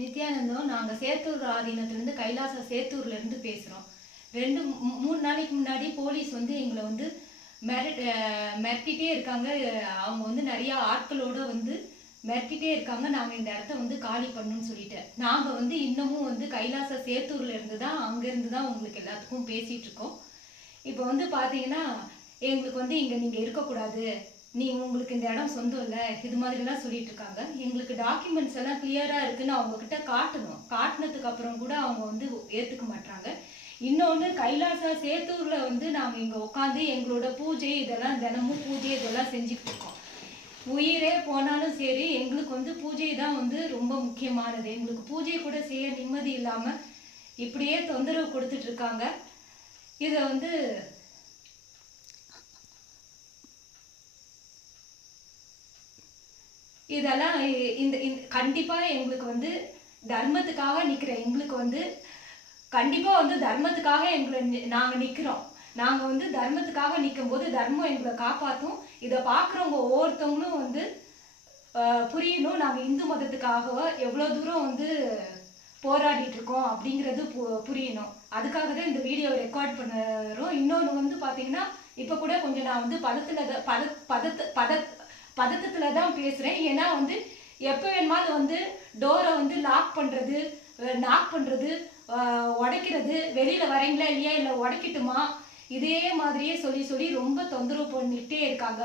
நித்யானந்தம். நாங்கள் சேத்தூர் ஆதீனத்துலேருந்து கைலாச சேத்தூர்லேருந்து பேசுகிறோம். 2-3 நாளைக்கு முன்னாடி போலீஸ் வந்து எங்களை வந்து மிரட்டிகிட்டே இருக்காங்க. அவங்க வந்து நிறையா ஆட்களோடு வந்து மிரட்டிகிட்டே இருக்காங்க. நாங்கள் இந்த இடத்த வந்து காலி பண்ணணும்னு சொல்லிட்டு நாங்கள் வந்து இன்னமும் வந்து கைலாச சேத்தூர்லேருந்து தான் அங்கேருந்து தான் உங்களுக்கு எல்லாத்துக்கும் பேசிகிட்டு இருக்கோம். இப்போ வந்து பார்த்தீங்கன்னா எங்களுக்கு வந்து இங்கே நீங்கள் இருக்கக்கூடாது, உங்களுக்கு இந்த இடம் சொந்தம் இல்லை, இது மாதிரிலாம் சொல்லிட்டு இருக்காங்க. எங்களுக்கு டாக்குமெண்ட்ஸ் எல்லாம் கிளியராக இருக்குன்னு அவங்கக்கிட்ட காட்டணும். காட்டினதுக்கு அப்புறம் கூட அவங்க வந்து ஏற்றுக்க மாட்டாங்க. இன்னொன்று, கைலாச சேத்தூரில் வந்து நாங்கள் இங்கே உட்காந்து எங்களோட பூஜை இதெல்லாம் தினமும் பூஜை இதெல்லாம் செஞ்சுக்கிட்டு இருக்கோம். உயிரே போனாலும் சரி, எங்களுக்கு வந்து பூஜை தான் வந்து ரொம்ப முக்கியமானது. எங்களுக்கு பூஜை கூட செய்ய நிம்மதி இல்லாமல் இப்படியே தொந்தரவு கொடுத்துட்டு இருக்காங்க. இதை வந்து இதெல்லாம் இந்த கண்டிப்பாக எங்களுக்கு வந்து தர்மத்துக்காக நிற்கிற எங்களுக்கு வந்து கண்டிப்பாக வந்து தர்மத்துக்காக நாங்கள் நிற்கிறோம். நாங்கள் வந்து தர்மத்துக்காக நிற்கும் போது தர்மம் எங்களை காப்பாற்றும். இதை பார்க்குறவங்க ஒவ்வொருத்தவங்களும் வந்து புரியணும். நாங்கள் இந்து மதத்துக்காக எவ்வளோ தூரம் வந்து போராடிட்டு இருக்கோம் அப்படிங்கிறது புரியணும். அதுக்காக தான் இந்த வீடியோ ரெக்கார்ட் பண்ணுறோம். இன்னொன்று வந்து பார்த்தீங்கன்னா இப்போ கூட கொஞ்சம் நான் வந்து பதட்டத்தில் தான் பேசுகிறேன். ஏன்னா வந்து எப்போ வேணுமாலும் வந்து டோரை வந்து லாக் பண்ணுறது, நாக் பண்ணுறது, உடைக்கிறது, வெளியில் வரீங்களா இல்லையா, இல்லை உடைக்கட்டுமா, இதே மாதிரியே சொல்லி சொல்லி ரொம்ப தொந்தரவு பண்ணிக்கிட்டே இருக்காங்க.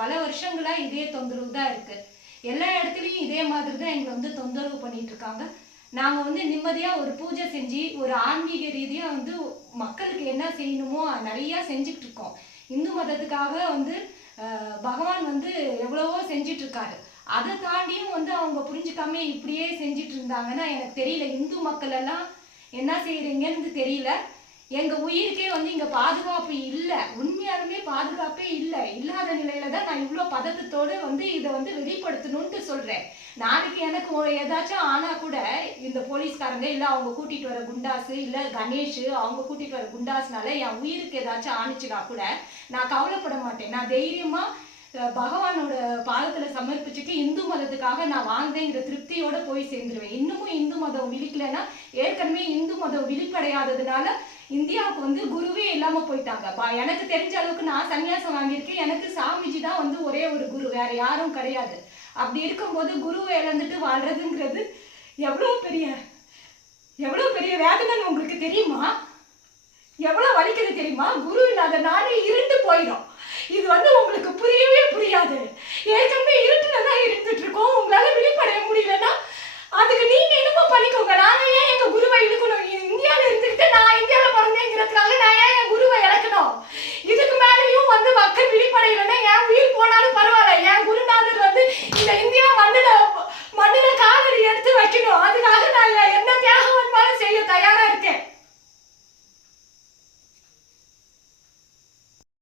பல வருஷங்களாக இதே தொந்தரவு தான் இருக்குது. எல்லா இடத்துலையும் இதே மாதிரி தான் எங்களை வந்து தொந்தரவு பண்ணிட்டு இருக்காங்க. நாங்கள் வந்து நிம்மதியாக ஒரு பூஜை செஞ்சு ஒரு ஆன்மீக ரீதியாக வந்து மக்களுக்கு என்ன செய்யணுமோ நிறையா செஞ்சுக்கிட்டு இருக்கோம். இந்து மதத்துக்காக வந்து பகவான் வந்து எவ்வளவோ செஞ்சிட்டு இருக்காரு. அதை தாண்டியும் வந்து அவங்க புரிஞ்சுக்காம இப்படியே செஞ்சிட்டு இருந்தாங்கன்னா எனக்கு தெரியல, இந்து மக்கள் எல்லாம் என்ன செய்யறீங்கன்னு தெரியல. எங்க உயிருக்கே வந்து இங்க பாதுகாப்பு இல்லை, உண்மையாலுமே பாதுகாப்பே இல்லாத நிலையில தான் நான் இவ்வளோ பதட்டத்தோடு வந்து இதை வந்து வெளிப்படுத்தணும்னு சொல்றேன். நாளைக்கு எனக்கு ஏதாச்சும் ஆனா கூட இந்த போலீஸ்காரங்க இல்லை அவங்க கூட்டிட்டு வர குண்டாசு இல்லை கணேஷ் அவங்க கூட்டிட்டு வர குண்டாஸ்னால என் உயிருக்கு ஏதாச்சும் ஆணுச்சுன்னா கூட நான் கவலைப்பட மாட்டேன். நான் தைரியமா பகவானோட பாதத்துல சமர்ப்பிச்சுட்டு இந்து மதத்துக்காக நான் வாழ்ந்தேங்கிற திருப்தியோட போய் சேர்ந்துருவேன். இன்னமும் இந்து மதம் விழிக்கலைன்னா, ஏற்கனவே இந்து மதம் விழிப்படையாததுனால இந்தியாவுக்கு வந்து குருவே இல்லாம போயிட்டாங்க. எனக்கு தெரிஞ்ச அளவுக்கு நான் சன்னியாசம் வாங்கியிருக்கேன். எனக்கு சாமிஜி தான் வந்து ஒரே ஒரு குரு, வேற யாரும் கிடையாது. அப்படி இருக்கும்போது குருவை இழந்துட்டு வாழ்றதுங்கிறது எவ்வளோ பெரிய வேதனைன்னு உங்களுக்கு தெரியுமா? எவ்வளோ வலிக்குது தெரியுமா? குரு இல்லாத நாடு இருண்டு போயிடும். இது வந்து உங்களுக்கு புரியவே புரியாது. ஏற்கனவே இருட்டுல தான் இருந்துட்டு இருக்கோம். உங்களால விழிப்படைய